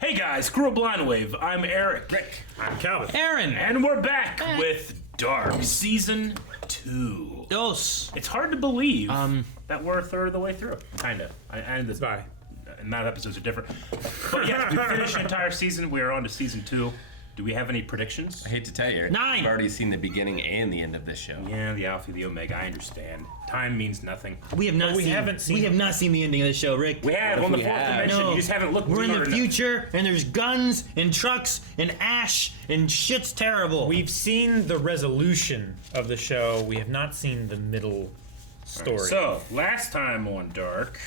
Hey guys, Crew of Blind Wave. I'm Eric. Rick. I'm Calvin. Aaron. And we're back with Dark Season 2. Dos. It's hard to believe that we're a third of the way through. Kinda. And the Bye. amount of episodes are different. But yeah, we finished the entire season. We are on to Season 2. Do we have any predictions? I hate to tell you, 9. I've already seen the beginning and the end of this show. Yeah, the Alpha, the Omega, I understand. Time means nothing. We have not. We seen, haven't seen. We have not seen the ending of the show, Rick. We have on the we fourth have? dimension. No. You just haven't looked We're in deeper the enough. future, and there's guns and trucks and ash and shit's terrible. We've seen the resolution of the show. We have not seen the middle story. So, last time on Dark.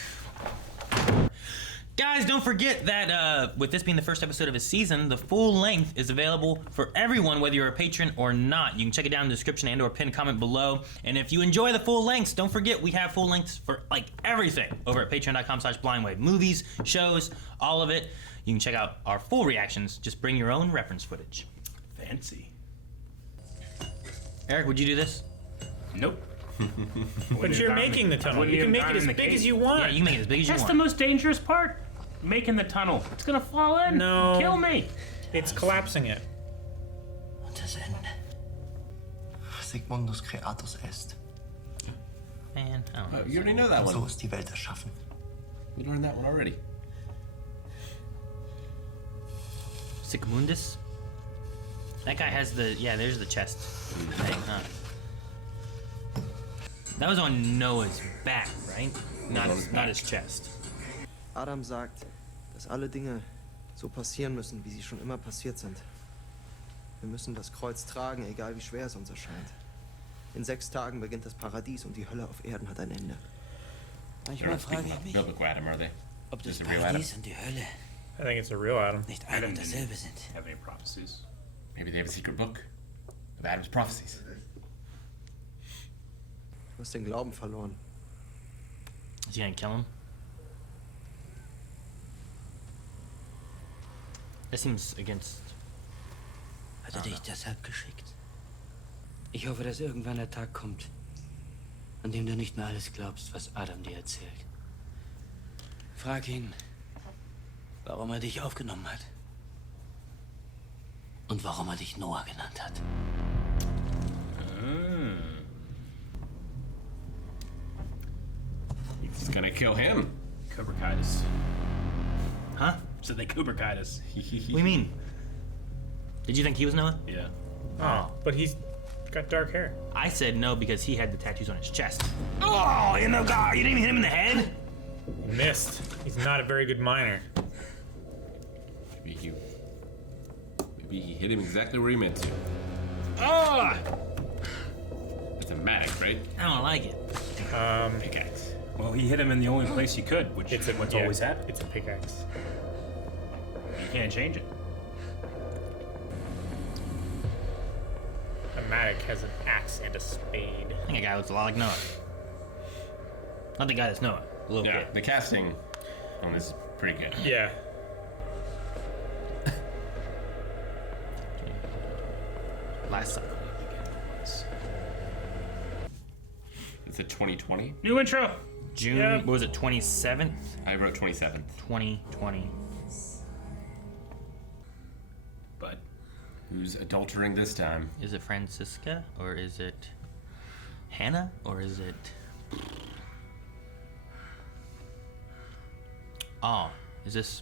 Guys, don't forget that with this being the first episode of a season, the full length is available for everyone, whether you're a patron or not. You can check it down in the description and or pinned comment below. And if you enjoy the full lengths, don't forget we have full lengths for like everything over at patreon.com/blindwave. Movies, shows, all of it. You can check out our full reactions. Just bring your own reference footage. Fancy. Eric, would you do this? Nope. But you're making the tunnel. You can make it as big as you want. Yeah, you can make it as big as you That's want. the most dangerous part. Making the tunnel. It's gonna fall in. No. Kill me. It's collapsing it. Und das Ende. Sigmundus Creatus est. Man, I don't know. Oh, you already know that So one. ist die Welt erschaffen. We learned that one already. Sigmundus? That guy has the, yeah, there's the chest thing, huh? That was on Noah's back, right? Not his chest. Adam sagt, dass alle Dinge so passieren müssen, wie sie schon immer passiert sind. Wir müssen das Kreuz tragen, egal wie schwer es uns erscheint. In 6 Tagen beginnt das Paradies und die Hölle auf Erden hat ein Ende. Manchmal frage ich mich, Biblical Adam, are they? ob das Just a real Adam? Paradies und die Hölle I think it's a real Adam. nicht ein und dasselbe sind. Have any prophecies? Maybe they have a secret book of Adam's prophecies. Du hast den Glauben verloren. Is he gonna kill him? That seems against. Hat er dich deshalb geschickt? Ich hoffe, dass irgendwann der Tag kommt, an dem du nicht mehr alles glaubst, was Adam dir erzählt. Frag ihn, warum er dich aufgenommen hat. Und warum er dich Noah genannt hat. He's gonna kill him. Kubrikitis. Huh? So they Kubrikitis. What do you mean? Did you think he was Noah? Yeah. Oh, but he's got dark hair. I said no because he had the tattoos on his chest. Oh, you know, God, you didn't even hit him in the head? He missed. He's not a very good miner. Maybe he hit him exactly where he meant to. Oh! It's a mag, right? I don't like it. Pickaxe. Well, he hit him in the only place you could, which is what's always happened. It's a pickaxe. You can't change it. A Matic has an axe and a spade. I think a guy looks a lot like Noah. Not the guy that's Noah. A little Yeah, bit. the casting on this is pretty good. Yeah. Last time. It's a 2020. New intro. June, Yeah. what was it, 27th? I wrote 27th. 2020. But Who's adultering this time? Is it Francisca or is it Hannah or is it? Oh, is this?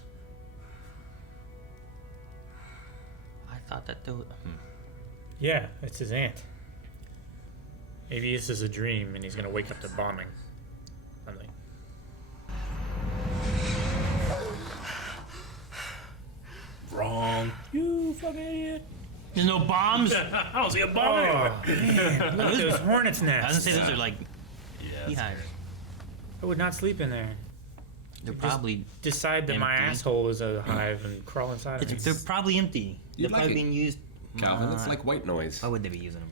I thought that there was. Yeah, it's his aunt. Maybe this is a dream and he's gonna wake up to bombing. Something. wrong. You fucking idiot. There's no bombs. I don't see a bomb anywhere. Oh, man. Look at those hornet's I was gonna nests. say those are like Yeah. beehives. I would not sleep in there. They're probably Decide that my Empty. asshole is a hive and crawl inside of me. they're probably empty. They're You'd like probably it, being used. Calvin, it's like white noise. Why would they be using them?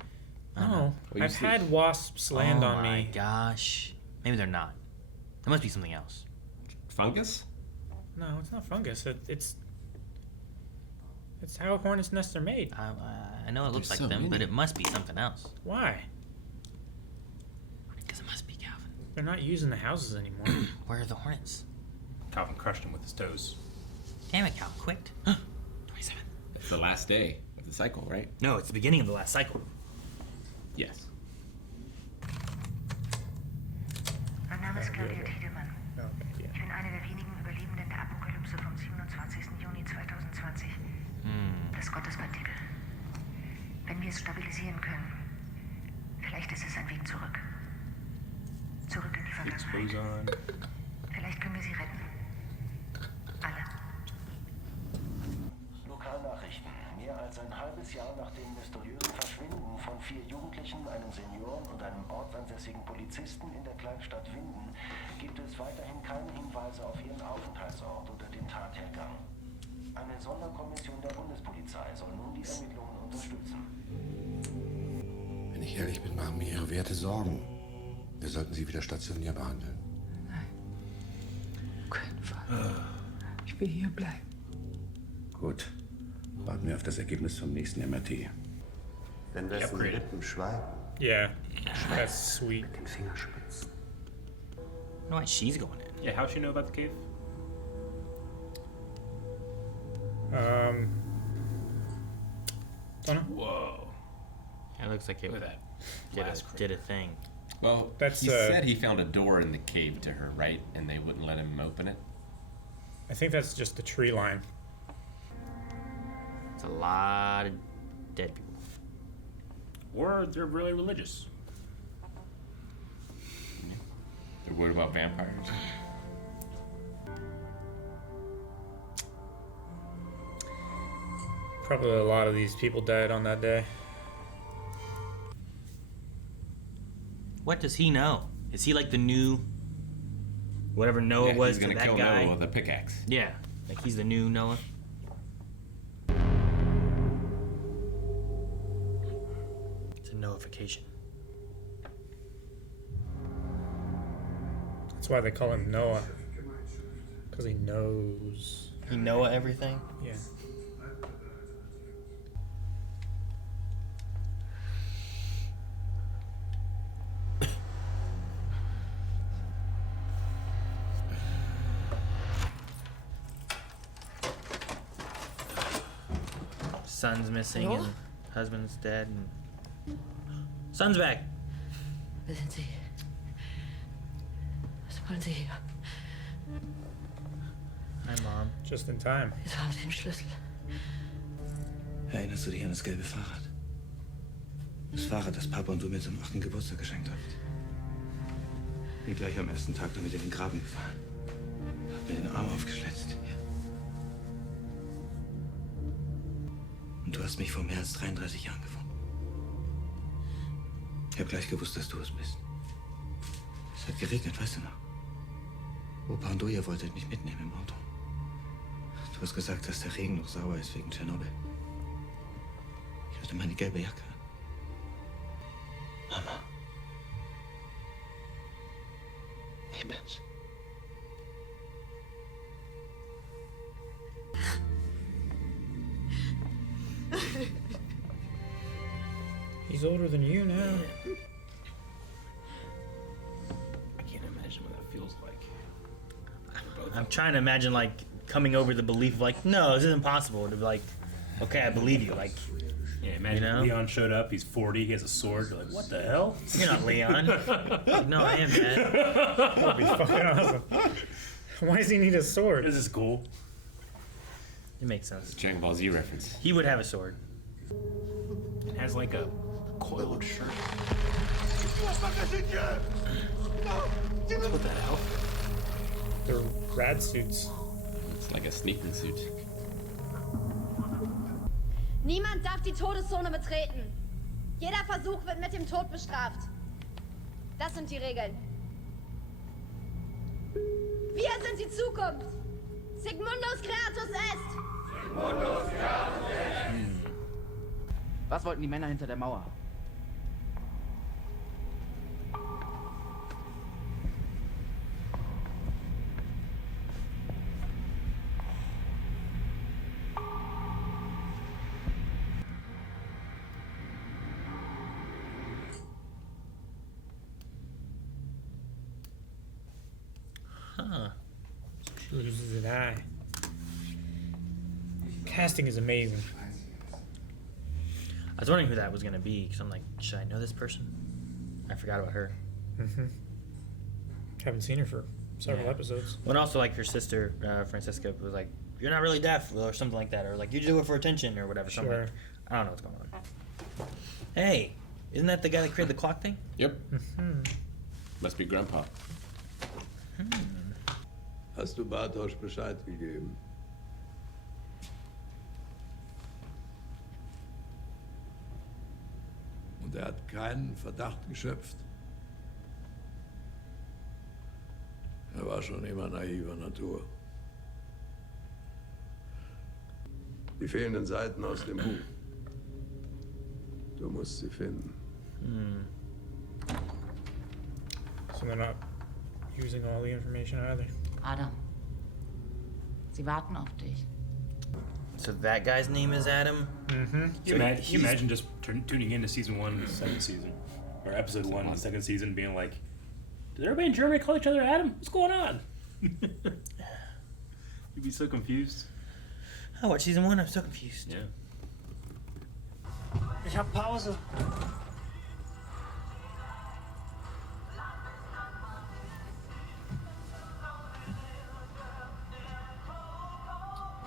No, Well, you I've see- had wasps land oh on my me. gosh. Maybe they're not. There must be something else. Fungus? No, it's not fungus. It's how hornets' nests are made. I know it looks There's like so them, but many. it must be something else. Why? Because it must be Calvin. They're not using the houses anymore. Where are the hornets? Calvin crushed him with his toes. Damn it, Cal, quit. 27. It's the last day of the cycle, right? No, it's the beginning of the last cycle. Yes. Mein Name ist Claudia Tiedemann. Okay, yeah. Ich bin eine der wenigen Überlebenden der Apokalypse vom 27. Juni 2020. Das Gottespartikel. Wenn wir es stabilisieren können, vielleicht ist es ein Weg zurück. Zurück in die Expose Vergangenheit. on. Vielleicht können wir sie retten. Alle. Lokalnachrichten. Mehr als ein halbes Jahr nach dem mysteriösen Verschwinden von 4 Jugendlichen, einem Senioren und einem ortsansässigen Polizisten in der Kleinstadt Winden gibt es weiterhin keine Hinweise auf ihren Aufenthaltsort oder den Tathergang. Eine Sonderkommission der Bundespolizei soll nun die Ermittlungen unterstützen. Wenn ich ehrlich bin, machen mir Ihre Werte Sorgen. Wir sollten Sie wieder stationär behandeln. Auf keinen Fall. Ich will hier bleiben. Gut. Warten wir auf das Ergebnis vom nächsten MRT. Wenn dessen upgraded. Lippen schweigen. Yeah, that's sweet. Den Fingerspitzen. I don't know why she's going in. Yeah, how's she know about the cave? Don't know. Whoa. It looks like it Look at that. did Glass did a thing. Well, That's, he said he found a door in the cave to her, right? And they wouldn't let him open it. I think that's just the tree line. It's a lot of dead people. Or they're really religious. They're worried about vampires. Probably a lot of these people died on that day. What does he know? Is he like the new whatever Noah Yeah, was he's to gonna that kill guy? Noah with a pickaxe. Yeah, like he's the new Noah. It's a Noification. That's why they call him Noah. Because he knows. He Noah everything. Yeah. Son's missing and husband's dead and son's back. Wer sind Sie? Was wollen Sie hier? Hi, Mom. Just in time. Jetzt haben Sie den Schlüssel. Erinnerst du dich an das gelbe Fahrrad? Das Fahrrad, das Papa und du mir zum 8. Geburtstag geschenkt habt. Bin gleich am ersten Tag damit in den Graben gefahren. Hab mir den Arm aufgeschlitzt. Und du hast mich vor mehr als 33 Jahren gefunden. Ich hab gleich gewusst, dass du es bist. Es hat geregnet, weißt du noch? Opa und du, ihr wolltet mich mitnehmen im Auto. Du hast gesagt, dass der Regen noch sauer ist wegen Tschernobyl. Ich hatte meine gelbe Jacke an. Mama. Ich bin's. He's older than you now. I can't imagine what that feels like. I'm trying to imagine like coming over the belief of like, no, this is impossible. To be like, okay, I believe you. Like, Yeah, imagine You know? Leon showed up, he's 40, he has a sword, you're like, what the hell? you're not Leon. No, I am, Dad. That'd be fucking awesome. Why does he need a sword? This is cool. It makes sense. Dragon Ball Z reference. He would have a sword. It has like a coiled shirt. What the hell? They're rad suits. It's like a sneaking suit. Niemand darf die Todeszone betreten. Jeder Versuch wird mit dem Tod bestraft. Das sind die Regeln. Wir sind die Zukunft. Sigmundus Creatus est. Was wollten die Männer hinter der Mauer? Loses an eye. casting is amazing. I was wondering who that was gonna be because I'm like, should I know this person? I forgot about her. Mm-hmm. Haven't seen her for several episodes. Well, and also like her sister Francisca was like, "You're not really deaf," or something like that, or like, "You do it for attention," or whatever. Something Sure. like, I don't know what's going on. Hey, isn't that the guy that created the clock thing? Yep. Must be Grandpa. Hast du Bartosz Bescheid gegeben? Und er hat keinen Verdacht geschöpft. Er war schon immer naiver Natur. Die fehlenden Seiten aus dem Buch. Du musst sie finden. So they're not using all the information either. Adam, sie warten auf dich. So that guy's name is Adam? Mm-hmm. You imagine just tuning into season 1 of the second season, or episode 1 of the second season, being like, "Does everybody in Germany call each other Adam? What's going on?" You'd be so confused. I watched season 1, I'm so confused. Yeah. Ich hab Pause.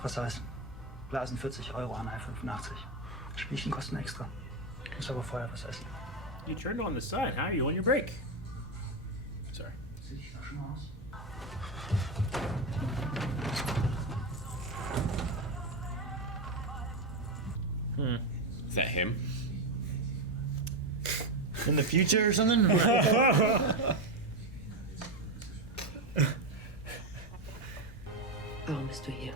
Was heißt? Blasen 40 Euro an 1,85. Spielchen kosten extra. Muss aber vorher was essen. You turned on the side. How are you on your break? Sorry. Sieht die Flasche mal aus? Is that him? In the future or something? Warum bist du hier?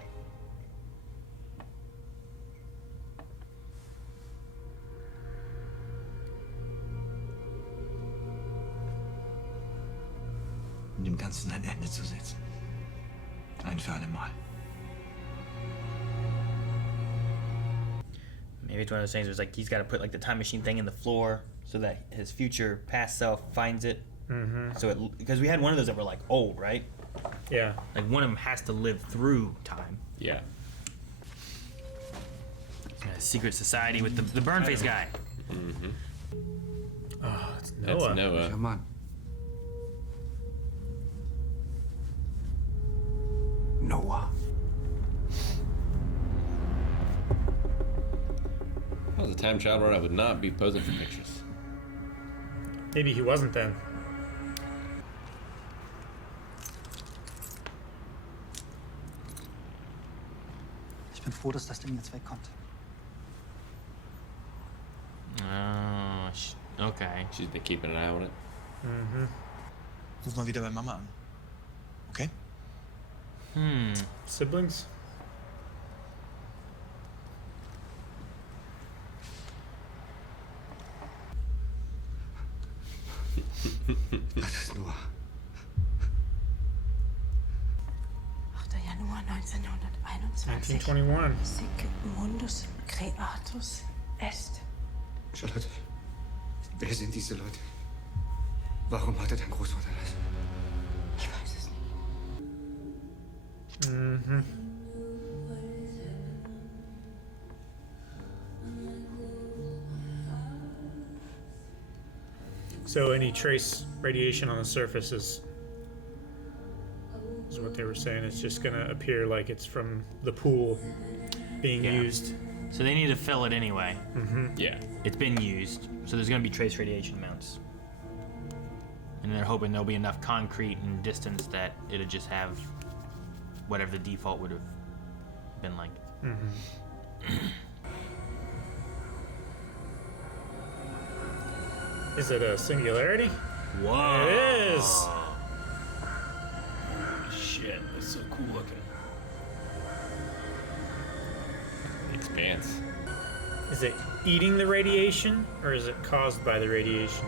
Um dem Ganzen ein Ende zu setzen. Ein für alle Mal. Maybe it's one of those things where it's like he's got to put like the time machine thing in the floor so that his future past self finds it. Mm-hmm. So because we had one of those that were like old, right? Yeah. Like one of them has to live through time. Yeah. A secret society with the burn face guy. Mm-hmm. Oh, it's That's Noah. Noah. Come on. Noah. If I was a time traveler, I would not be posing for pictures. Maybe he wasn't then. Ich bin froh, dass das Ding jetzt wegkommt. Oh, okay. She's been keeping an eye on it. Mhm. Ruf mal wieder bei Mama an. Okay? Siblings? Das ist Noah. 8. Januar 1921. 1921. Sic mundus creatus est. Charlotte, wer sind diese Leute? Warum hatte dein Großvater das? Ich weiß es nicht. Mm-hmm. So any trace radiation on the surface is what they were saying. It's just gonna appear like it's from the pool being used. So they need to fill it anyway. Mm-hmm. Yeah. It's been used, so there's going to be trace radiation amounts. And they're hoping there'll be enough concrete and distance that it'll just have whatever the default would have been like. Mm-hmm. Is it a singularity? Whoa! It is! Shit, that's so cool looking. Expanse. Is it eating the radiation, or is it caused by the radiation?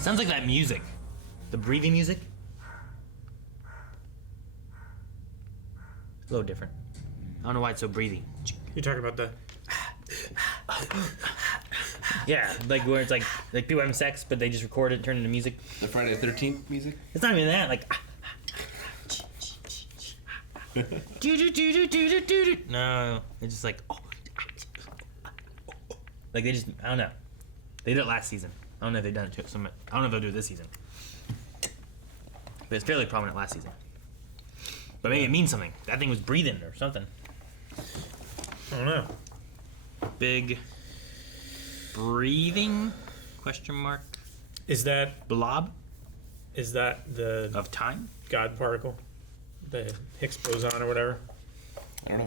Sounds like that music. The breathing music. It's a little different. I don't know why it's so breathy. You're talking about the... Yeah, like where it's like people having sex, but they just record it and turn it into music. The Friday the 13th music? It's not even that. Like. No, it's just like. Like they just, I don't know. They did it last season. I don't know if they've done it too. I don't know if they'll do it this season. But it's fairly prominent last season. But maybe it means something. That thing was breathing or something. I don't know. Big breathing? Question mark. Is that blob? Is that the of time? God particle, the Higgs boson or whatever? I don't know.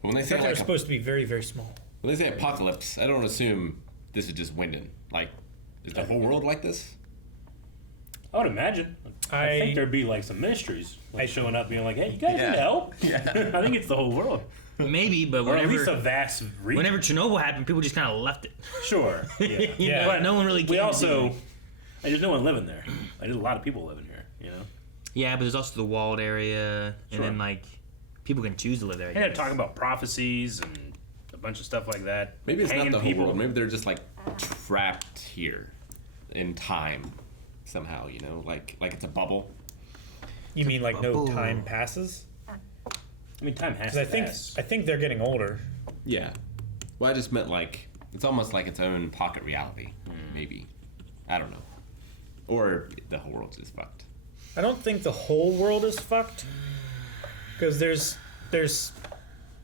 But when they I say thought they're like supposed to be very, very small. when they say apocalypse, I don't assume this is just Winden. Like, is the whole world like this? I would imagine. I think there'd be like some ministries like showing up, being like, "Hey, you guys Yeah. need help." I think it's the whole world. Maybe, but Or whenever, at least a vast region. whenever Chernobyl happened, people just kind of left it. Sure. Yeah. You know, But no one really. We came to also, do it. there's no one living there. There's a lot of people living here. You know. Yeah, but there's also the walled area, Sure. and then like people can choose to live there. I And they're guess. talking about prophecies and a bunch of stuff like that. Maybe it's Hanging not the people. whole world. Maybe they're just like trapped here in time somehow. You know, like it's a bubble. You mean like no time passes? I mean, time has Because to I think they're getting older. Yeah. Well, I just meant like it's almost like its own pocket reality. Maybe. I don't know. Or the whole world's just fucked. I don't think the whole world is fucked. Because there's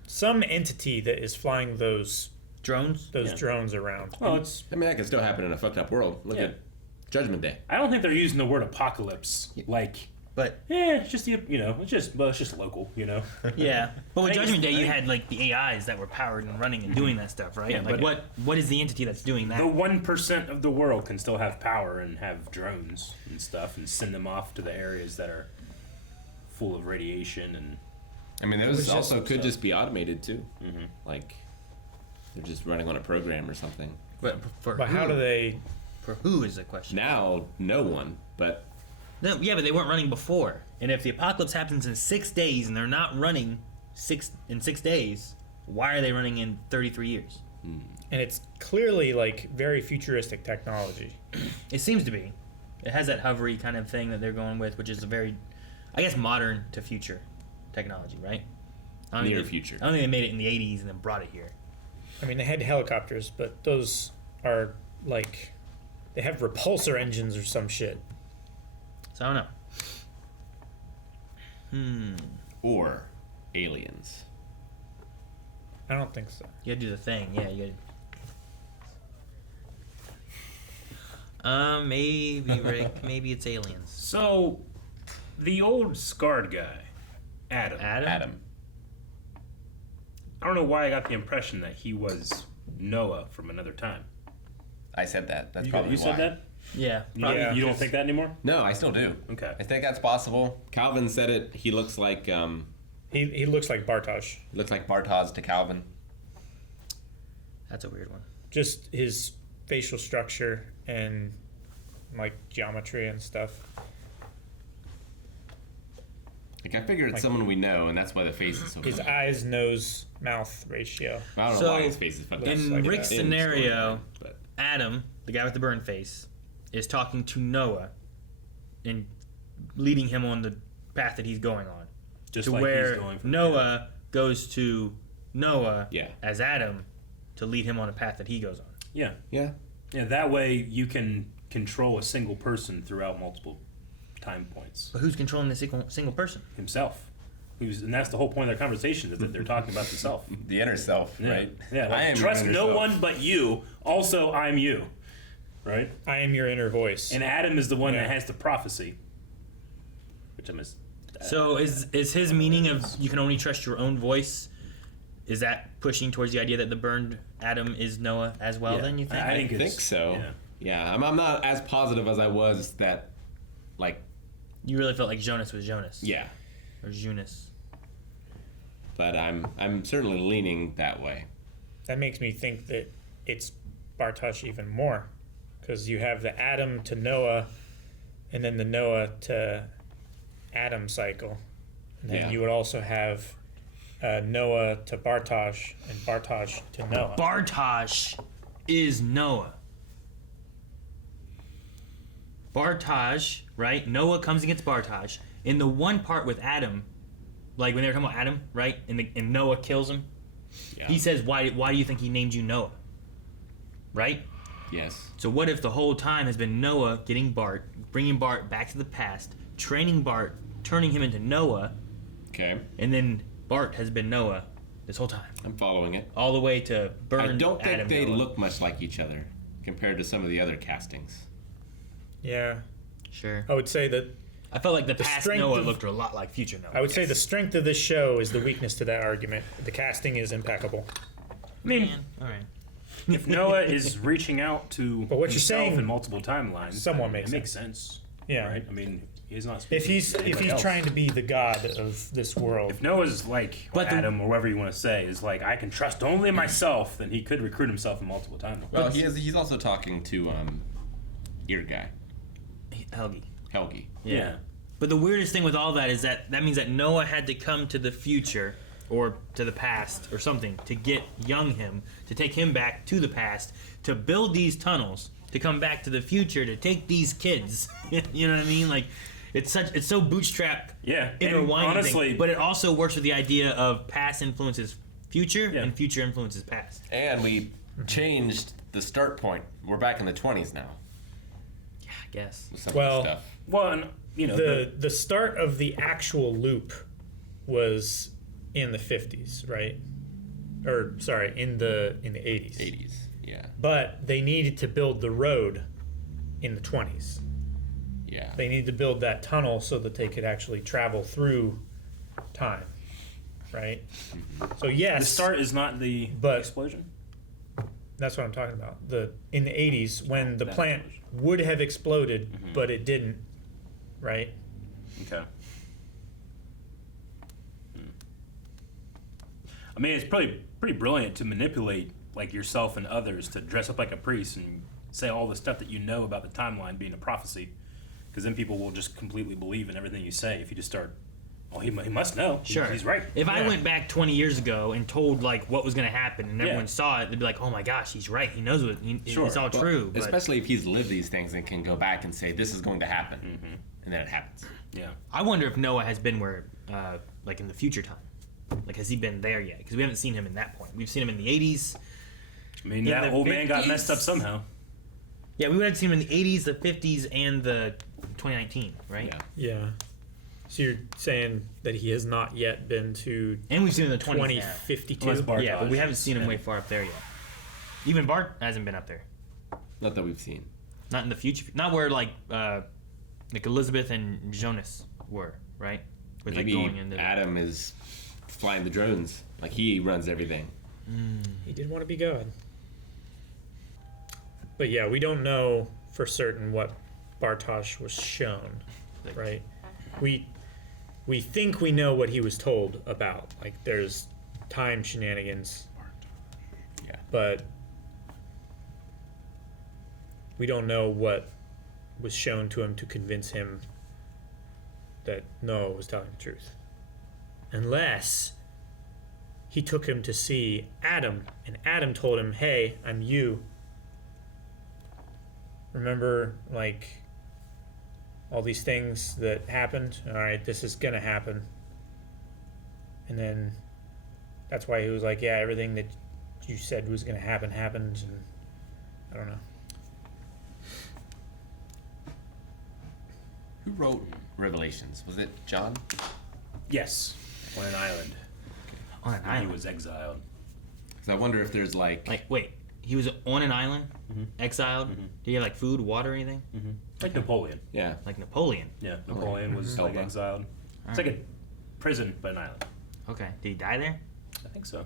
some entity that is flying those drones. Those drones around. Well, it's. I mean, that could still happen in a fucked up world. Look Yeah. at Judgment Day. I don't think they're using the word apocalypse like. But yeah, it's just it's just local. You know. Yeah, but with I think Judgment Day, it's- you had like the AIs that were powered and running and doing that stuff, right? Yeah, like but- what is the entity that's doing that? The 1% of the world can still have power and have drones and stuff and send them off to the areas that are full of radiation and. I mean, those Which also is- could just be automated too. Like they're just running on a program or something. But for But how do they? For who is the question? Now, no one. But No, yeah, but they weren't running before. And if the apocalypse happens in 6 days and they're not running in 6 days, why are they running in 33 years? And it's clearly like very futuristic technology. It seems to be. It has that hovery kind of thing that they're going with, which is a very, I guess, modern to future technology, right? I don't think Near they- future. I don't think they made it in the 80s and then brought it here. I mean, they had helicopters, but those are like they have repulsor engines or some shit. So I don't know. Or aliens. I don't think so. You gotta do the thing, yeah. You gotta. Maybe Rick. Maybe it's aliens. So, the old scarred guy, Adam. Adam. I don't know why I got the impression that he was Noah from another time. I said that. That's You probably said why. that? Yeah. You don't think that anymore? No, I still do. Okay. I think that's possible. Calvin said it. He looks like He looks like Bartosz. looks like Bartosz to Calvin. That's a weird one. Just his facial structure and like geometry and stuff. Like I figured it's Like- someone we know, and that's why the face is so. His funny. eyes, nose, mouth ratio. I don't know So, why his face is fucked up. in like Rick's that. scenario, But Adam, the guy with the burn face, is talking to Noah and leading him on the path that he's going on. Just to like where he's going from Noah goes to Noah Yeah. as Adam to lead him on a path that he goes on. Yeah. yeah, Yeah, that way you can control a single person throughout multiple time points. But who's controlling the single person? Himself. And that's the whole point of their conversation, is that they're talking about themselves. the inner self, Yeah. right? Yeah, like, I am trust your no inner self. one but you. Also, I'm you. Right? I am your inner voice. And Adam is the one Yeah. that has the prophecy. Which I'm So is his meaning of you can only trust your own voice? Is that pushing towards the idea that the burned Adam is Noah as well? Yeah. Then you think? I think think it's- so. yeah. Yeah, I'm not as positive as I was that, like, You really felt like Jonas was Jonas. yeah. Or Jonas. But I'm certainly leaning that way. That makes me think that it's Bartosz even more, because you have the Adam to Noah, and then the Noah to Adam cycle, and then Yeah. you would also have Noah to Bartosz and Bartosz to Noah. Bartosz is Noah. Bartosz, right? Noah comes against Bartosz. In the one part with Adam, like when they were talking about Adam, right? And Noah kills him. Yeah. He says, why do you think he named you Noah? Right? Yes. So what if the whole time has been Noah getting Bart, bringing Bart back to the past, training Bart, turning him into Noah, Okay. and then Bart has been Noah this whole time. I'm following it. All the way to burn I don't think Adam they Noah. look much like each other compared to some of the other castings. Yeah. Sure. I would say that I felt like the past strength Noah of- looked a lot like future Noah. I would say the strength of this show is the weakness to that argument. The casting is impeccable. I mean, all right. If Noah is reaching out to But what you're himself saying- in multiple timelines, Somewhat it makes makes sense. Yeah. Right? I mean, he's not. If speaking he's to anybody else. trying to be the god of this world, If Noah's like Adam or whatever you want to say is like, I can trust only myself, then he could recruit himself in multiple timelines. Well, he's also talking to Ear Guy. Helgi. Yeah. But the weirdest thing with all that is that means that Noah had to come to the future or to the past or something to get young him, to take him back to the past, to build these tunnels, to come back to the future, to take these kids. You know what I mean? Like, it's so bootstrapped, Yeah, inner and winding honestly- thing. But it also works with the idea of past influences future and future influences past. And we changed the start point. We're back in the 20s now. Yeah, I guess. With some Well, of the stuff. Well, and, you know, the start of the actual loop was in the 50s, right? Or sorry, in the 80s. 80s, yeah. But they needed to build the road in the 20s. Yeah. They needed to build that tunnel so that they could actually travel through time, right? So yes, the start is not the explosion. That's what I'm talking about. In the 80s when the plant would have exploded, but it didn't, right? Okay. I mean, it's pretty brilliant to manipulate like yourself and others to dress up like a priest and say all the stuff that you know about the timeline being a prophecy, because then people will just completely believe in everything you say. If you just start, oh, he must know. Sure. He's right. If I went back 20 years ago and told like what was going to happen and everyone saw it, they'd be like, "Oh my gosh, he's right. He knows it's all true." But Especially if he's lived these things and can go back and say, this is going to happen. And then it happens. Yeah. I wonder if Noah has been where, like in the future time. Like, has he been there yet? Because we haven't seen him in that point. We've seen him in the 80s. I mean, that old man got messed up somehow. Yeah, we would have seen him in the 80s, the 50s, and the 2019, right? Yeah. So you're saying that he has not yet been to And we've seen him in the 20s 2052? Yeah, but we haven't seen him way far up there yet. Even Bart hasn't been up there. Not that we've seen. Not in the future. Not where like Elizabeth and Jonas were, right? Where they're Maybe going into Adam is flying the drones. Like, he runs everything. He did want to be God. But yeah, we don't know for certain what Bartosz was shown, right? We think we know what he was told about. Like, there's time shenanigans. Yeah. But we don't know what was shown to him to convince him that Noah was telling the truth. Unless he took him to see Adam, and Adam told him, "Hey, I'm you. Remember, like, all these things that happened? All right, this is gonna happen." And then that's why he was like, "Yeah, everything that you said was gonna happen happened." And I don't know. Who wrote Revelations? Was it John? Yes, on an island. On an When island? He was exiled. Because I wonder if there's like wait, he was on an island, exiled. Did he have like food, water, or anything? Like Napoleon. Yeah. Like Napoleon. Yeah, Napoleon was like Okay. exiled. It's like a prison, but an island. Okay. Did he die there? I think so.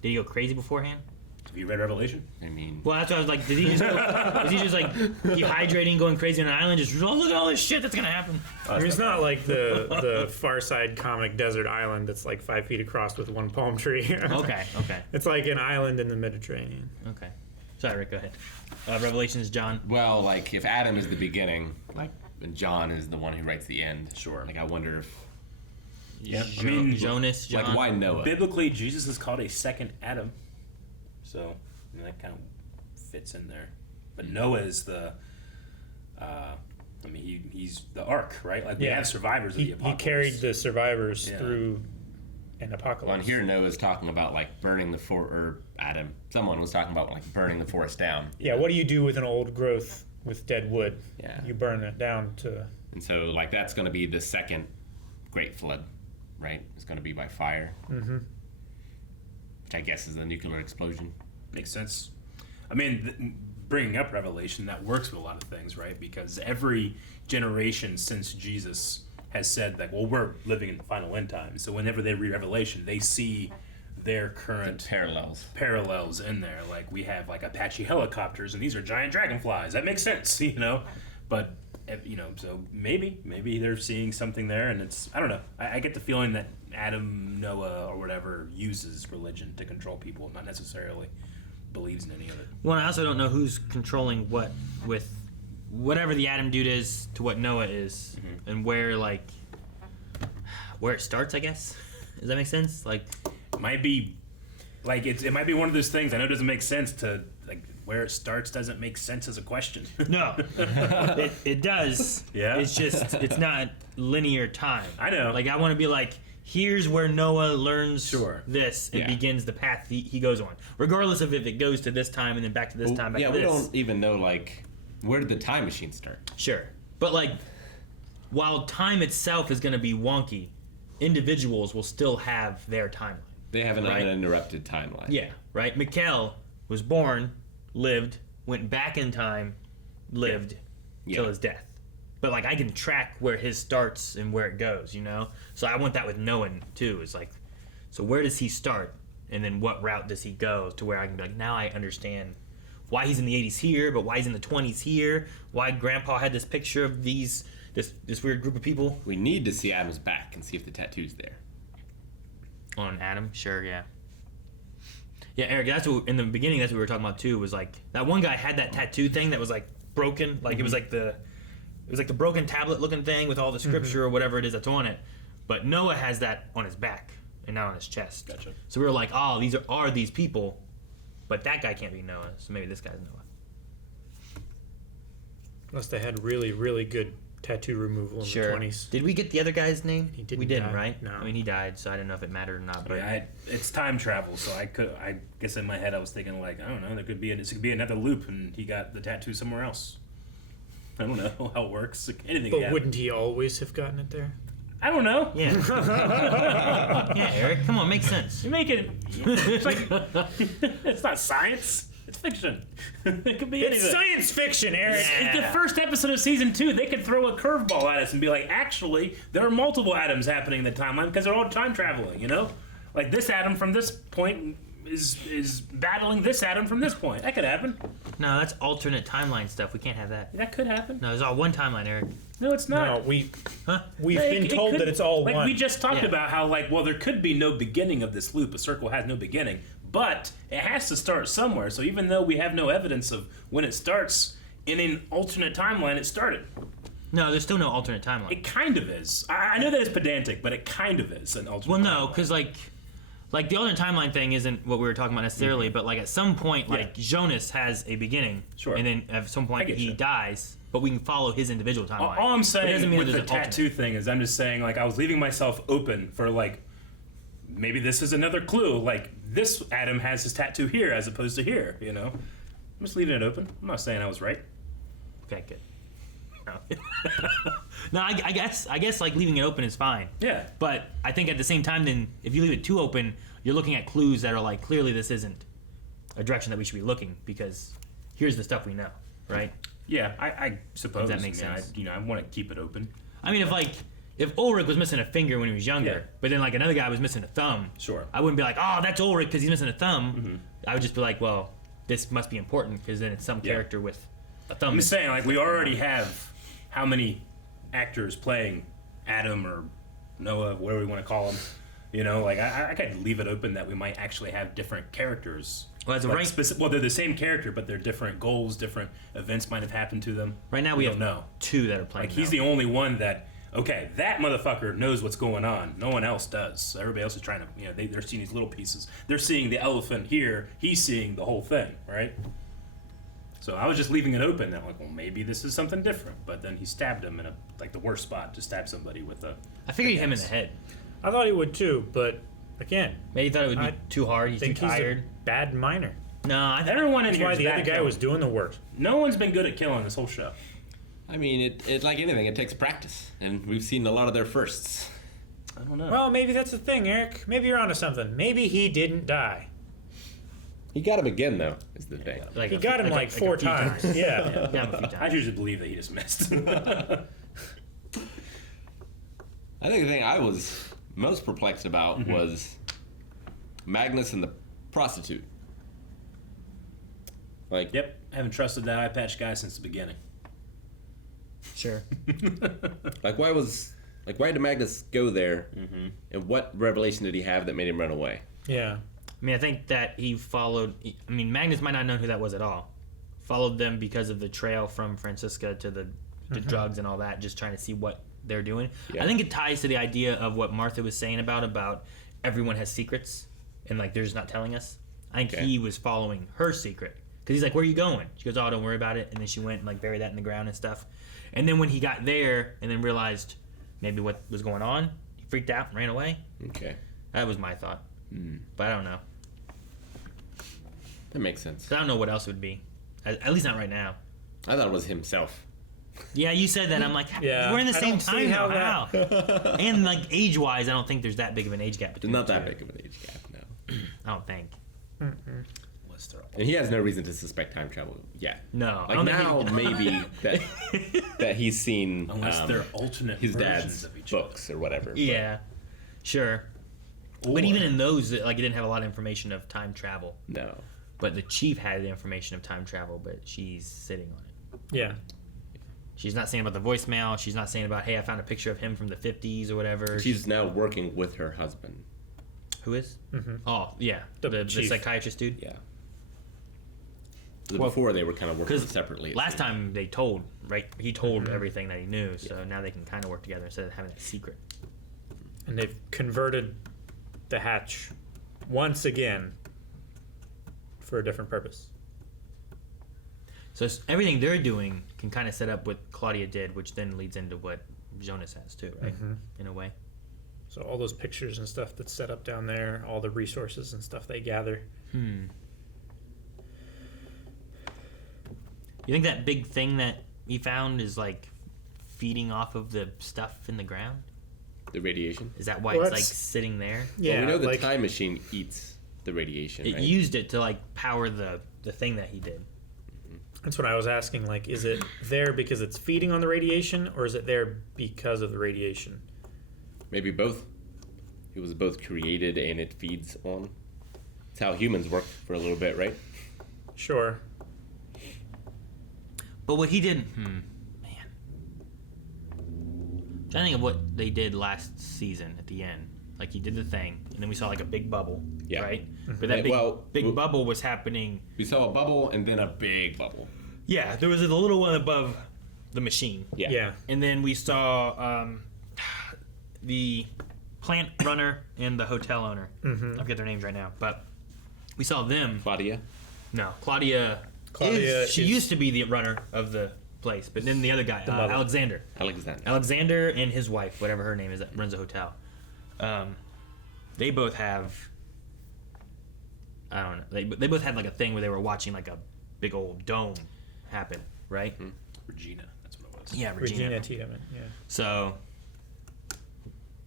Did he go crazy beforehand? Have you read Revelation? I mean, Well, that's what I was like. Did he just go, was he just like dehydrating, going crazy on an island? Just look at all this shit that's gonna happen. I mean, it's not like the Far Side comic desert island that's like 5 feet across with one palm tree. Okay. It's like an island in the Mediterranean. Okay. Sorry, Rick. Go ahead. Revelations, John. well, like, if Adam is the beginning, like, and John is the one who writes the end. Sure. Like, I wonder if. Yeah, I mean, Jonas, John. Like, why Noah? Biblically, Jesus is called a second Adam. So, that kind of fits in there. But Noah is the, he's the ark, right? Like we have survivors of the apocalypse. He carried the survivors through an apocalypse. Well, and here Noah's talking about like burning the forest, or Adam, someone was talking about like burning the forest down. Yeah, what do you do with an old growth with dead wood? Yeah. You burn it down to... And so like that's going to be the second great flood, right? It's going to be by fire. Mm-hmm. Which I guess is a nuclear explosion. Makes sense. I mean, bringing up Revelation, that works with a lot of things, right? Because every generation since Jesus has said that, well, we're living in the final end times. So whenever they read Revelation, they see their current parallels in there. Like we have like Apache helicopters, and these are giant dragonflies. That makes sense, you know. But so maybe they're seeing something there, and it's, I don't know. I get the feeling that Adam, Noah, or whatever uses religion to control people, not necessarily believes in any of it. Well, I also don't know who's controlling what with whatever the Adam dude is to what Noah is, and where it starts, I guess. Does that make sense? Like, it might be like it might be one of those things. I know it doesn't make sense to like where it starts doesn't make sense as a question. No, it does. Yeah, it's just it's not linear time. I know. Like I want to be like, here's where Noah learns this and begins the path he goes on, regardless of if it goes to this time and then back to this time. Back to this. We don't even know like where did the time machine start. Sure, but like while time itself is going to be wonky, individuals will still have their timeline. They have an uninterrupted timeline. Yeah, right. Mikhail was born, lived, went back in time, lived till his death. But like I can track where his starts and where it goes, you know. So I want that with Noah too. It's like, so where does he start, and then what route does he go to where I can be like, now I understand why he's in the 80s here, but why he's in the 20s here. Why Grandpa had this picture of this weird group of people. We need to see Adam's back and see if the tattoo's there. On Adam, sure, yeah. Yeah, Eric, that's what in the beginning. That's what we were talking about too. Was like that one guy had that tattoo thing that was like broken. Like it was like the broken tablet looking thing with all the scripture or whatever it is that's on it. But Noah has that on his back and not on his chest. Gotcha. So we were like, oh, these are these people, but that guy can't be Noah. So maybe this guy's Noah. Unless they had really, really good tattoo removal in the 20s. Did we get the other guy's name? He didn't. We didn't, die. right? No. I mean, he died, so I didn't know if it mattered or not. But it's time travel, so I guess in my head I was thinking like, I don't know, there could be another loop, and he got the tattoo somewhere else. I don't know how it works. Anything. But wouldn't he always have gotten it there? I don't know. Yeah. Yeah, Eric, come on, make sense. You make it. It's like it's not science. It's fiction. It could be anything. It's science fiction, Eric. Yeah. The first episode of season 2, they could throw a curveball at us and be like, actually, there are multiple Adams happening in the timeline because they're all time traveling, you know? Like this Adam from this point is battling this Adam from this point. That could happen. No, that's alternate timeline stuff. We can't have that. That could happen. No, it's all one timeline, Eric. No, it's not. No, we've been told that it's all like, one. We just talked about how, like, well, there could be no beginning of this loop. A circle has no beginning. But it has to start somewhere. So even though we have no evidence of when it starts, in an alternate timeline, it started. No, there's still no alternate timeline. It kind of is. I know that it's pedantic, but it kind of is an alternate timeline. Well, no, because, like the alternate timeline thing isn't what we were talking about necessarily, but, like, at some point, like, Jonas has a beginning. Sure. And then at some point he dies, but we can follow his individual timeline. All I'm saying doesn't mean with the there's an tattoo thing is I'm just saying, like, I was leaving myself open for, like, maybe this is another clue. Like, this Adam has his tattoo here as opposed to here, you know? I'm just leaving it open. I'm not saying I was right. Okay, good. No, no, I guess like leaving it open is fine. Yeah. But I think at the same time, then if you leave it too open, you're looking at clues that are like, clearly this isn't a direction that we should be looking because here's the stuff we know, right? Yeah, I suppose. Does that make sense? I want to keep it open. I mean, if Ulrich was missing a finger when he was younger, but then like another guy was missing a thumb, sure, I wouldn't be like, oh, that's Ulrich because he's missing a thumb. I would just be like, well, this must be important because then it's some character with a thumb. I'm just saying, like, we already have how many actors playing Adam or Noah, whatever we want to call them. You know, like, I could leave it open that we might actually have different characters. Well, that's like well, they're the same character, but they're different goals, different events might have happened to them. Right now we have two that are playing. Like, he's the only one that, okay, that motherfucker knows what's going on. No one else does. Everybody else is trying to, you know, they're seeing these little pieces. They're seeing the elephant here. He's seeing the whole thing, right? So I was just leaving it open. That like, well, maybe this is something different. But then he stabbed him in the worst spot to stab somebody with a. I figured him in the head. I thought he would too, but again, maybe he thought it would be too hard. He's too tired. He's a bad miner. No, everyone in That's here. why is the bad other guy killing. was doing the work. No one's been good at killing this whole show. I mean, it like anything, it takes practice, and we've seen a lot of their firsts. I don't know. Well, maybe that's the thing, Eric. Maybe you're onto something. Maybe he didn't die. He got him again, though, is the thing. He got him like 4 times. Yeah. Got him a few times. I usually believe that he just missed. I think the thing I was most perplexed about was Magnus and the prostitute. Like, yep, I haven't trusted that eye patch guy since the beginning. Sure. why did Magnus go there? And what revelation did he have that made him run away? Yeah. I mean, I think that he followed. I mean, Magnus might not have known who that was at all. Followed them because of the trail from Francisca to the drugs and all that, just trying to see what they're doing. Yeah. I think it ties to the idea of what Martha was saying about everyone has secrets and like they're just not telling us. I think he was following her secret because he's like, "Where are you going?" She goes, "Oh, don't worry about it." And then she went and like buried that in the ground and stuff. And then when he got there and then realized maybe what was going on, he freaked out and ran away. Okay, that was my thought, but I don't know. That makes sense. I don't know what else it would be. At least not right now. I thought it was himself. Yeah, you said that. I'm like, Yeah, we're in the I same don't see time how now. How? And like age-wise, I don't think there's that big of an age gap between Not the that two. big of an age gap, no. I don't think. And he has no reason to suspect time travel yet. No, I Like don't think now, maybe that he's seen Unless they're alternate his versions dad's of each books or whatever. Yeah, sure. But even in those, like, it didn't have a lot of information of time travel. No. But the chief had the information of time travel, but she's sitting on it. Yeah. She's not saying about the voicemail. She's not saying about, hey, I found a picture of him from the 50s or whatever. She's now working with her husband. Who is? Mhm. Oh, yeah. The chief. psychiatrist dude? Yeah. Before they were kind of working separately. Last time they told, right? He told everything that he knew, so now they can kind of work together instead of having a secret. And they've converted the hatch once again for a different purpose. So everything they're doing can kind of set up what Claudia did, which then leads into what Jonas has too, right? In a way. So all those pictures and stuff that's set up down there, all the resources and stuff they gather. You think that big thing that he found is like feeding off of the stuff in the ground? The radiation? Is that why it's like sitting there? Yeah. Well, we know the time machine eats the radiation. It right? used it to like power the thing that he did. That's what I was asking. Like, is it there because it's feeding on the radiation, or is it there because of the radiation? Maybe both. It was both created and it feeds on. It's how humans work for a little bit, right? Sure. But what he did, man. I'm trying to think of what they did last season at the end. Like he did the thing, and then we saw like a big bubble, right? But that big bubble was happening. We saw a bubble and then a big bubble. Yeah, there was a little one above the machine. Yeah. And then we saw the plant runner and the hotel owner. I forget their names right now, but we saw them. Claudia? No, Claudia she used to be the runner of the place, but then the other guy, Alexander, and his wife, whatever her name is, that runs a hotel. They both have, I don't know. They both had like a thing where they were watching like a big old dome happen, right? Regina, that's what it was. Yeah, Regina Tiedemann. Yeah. So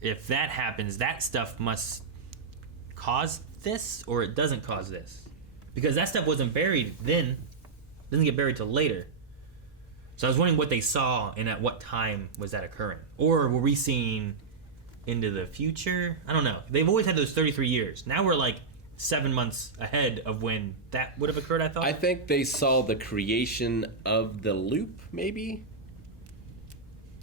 if that happens, that stuff must cause this, or it doesn't cause this, because that stuff wasn't buried then. It doesn't get buried till later. So I was wondering what they saw and at what time was that occurring, or were we seeing into the future? I don't know. They've always had those 33 years. Now we're like 7 months ahead of when that would have occurred, I thought. I think they saw the creation of the loop, maybe?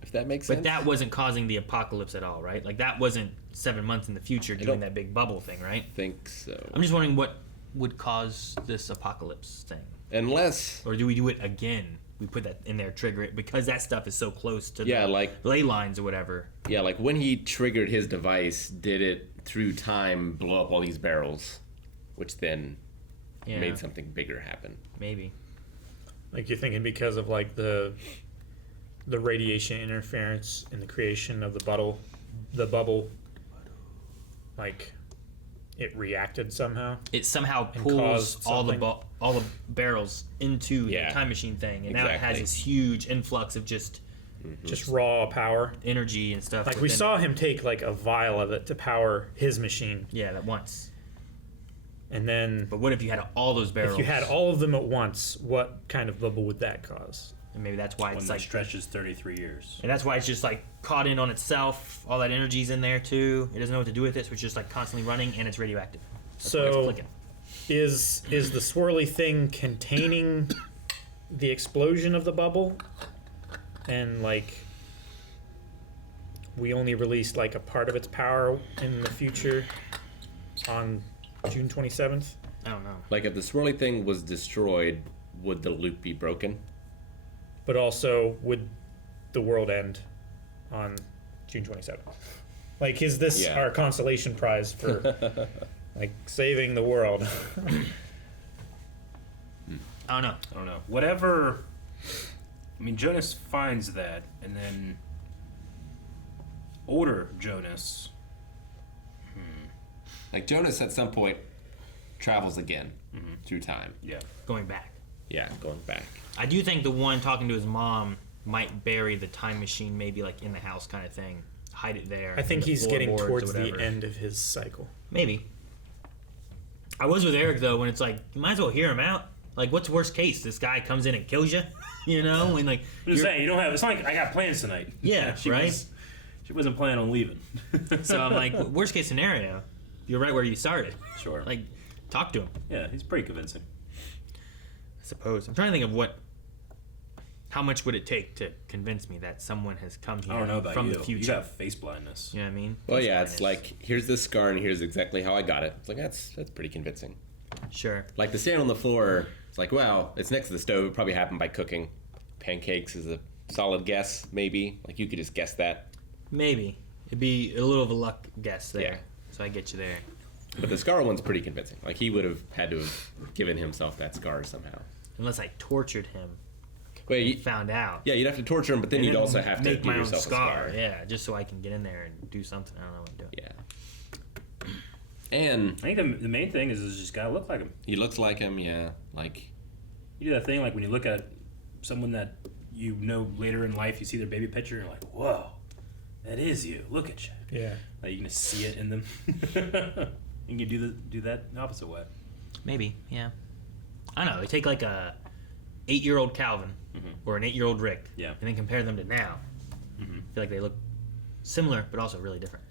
If that makes sense. But that wasn't causing the apocalypse at all, right? Like that wasn't 7 months in the future doing that big bubble thing, right? I think so. I'm just wondering what would cause this apocalypse thing. Unless... Or do we do it again? We put that in there, trigger it, because that stuff is so close to Yeah, the like- ley lines or whatever. Yeah, like when he triggered his device, did it through time blow up all these barrels, which then Yeah. made something bigger happen. Maybe. Like you're thinking because of like the radiation interference in the creation of the bubble, like it reacted somehow. It somehow and pulls caused all the something. all the barrels into Yeah. the time machine thing, and now it has Exactly. this huge influx of just raw power, energy and stuff. Like we within saw it. him take like a vial of it to power his machine. Yeah, that once. And then, but what if you had all those barrels? If you had all of them at once, what kind of bubble would that cause? And maybe that's why One it's that like stretches 33 years. And that's why it's just like caught in on itself. All that energy's in there too. It doesn't know what to do with it, so it's just like constantly running, and it's radioactive. That's why it's So, clicking. is the swirly thing containing the explosion of the bubble? And like, we only released like a part of its power in the future on June 27th. I don't know. Like if the swirly thing was destroyed, would the loop be broken? But also, would the world end on June 27th? Like, is this Yeah. our consolation prize for like saving the world? I don't know. I don't know. Whatever. I mean, Jonas finds that, and then older Jonas. Like Jonas at some point travels again through time. Yeah. Going back. Yeah, going back. I do think the one talking to his mom might bury the time machine, maybe like in the house kind of thing. Hide it there. I think in the he's getting floorboards towards or the whatever. end of his cycle. Maybe. I was with Eric though when it's like you might as well hear him out. Like, what's worst case? This guy comes in and kills you, you know? And like, I'm just saying, you don't have. It's not like I got plans tonight. Yeah, she right? She wasn't planning on leaving. So I'm like, worst case scenario, you're right where you started. Sure. Like, talk to him. Yeah, he's pretty convincing. I suppose. I'm trying to think of how much would it take to convince me that someone has come here I don't know about from you. the future? You got face blindness. You know what I mean? Well, Face yeah, it's blindness. like here's this scar and here's exactly how I got it. It's like that's pretty convincing. Sure. Like the stand on the floor. It's like, wow, it's next to the stove. It probably happened by cooking. Pancakes is a solid guess, maybe. Like you could just guess that. Maybe. It'd be a little of a luck guess there. Yeah. So I get you there. But the scar one's pretty convincing. Like he would have had to have given himself that scar somehow. Unless I tortured him. Wait, you found out. Yeah, you'd have to torture him, but then And you'd then also have to make give my own yourself scar. a scar. Yeah, just so I can get in there and do something. I don't know what I'm doing. Yeah. And I think the main thing is it's just gotta look like him. He looks like him, yeah. Like you do that thing like when you look at someone that you know later in life, you see their baby picture, you're like, whoa, that is you. Look at you. Yeah. Like you can see it in them. You can do that the opposite way. Maybe, yeah. I don't know. They take like a 8-year-old Calvin or an 8-year-old Rick, Yeah. and then compare them to now. I feel like they look similar, but also really different.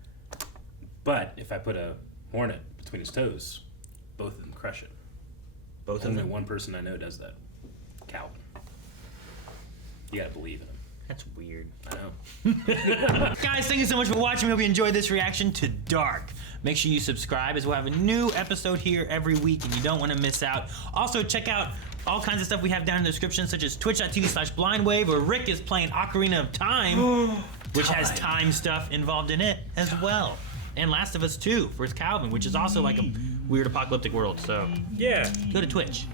But if I put a hornet between his toes, both of them crush it. Both of Only them? one person I know does that. Calvin. You gotta believe in him. That's weird. I know. Guys, thank you so much for watching. We hope you enjoyed this reaction to Dark. Make sure you subscribe as we'll have a new episode here every week and you don't want to miss out. Also, check out all kinds of stuff we have down in the description, such as twitch.tv/blindwave, where Rick is playing Ocarina of Time, which has time stuff involved in it as well. And Last of Us 2 for Calvin, which is also like a weird apocalyptic world. So, yeah, go to Twitch.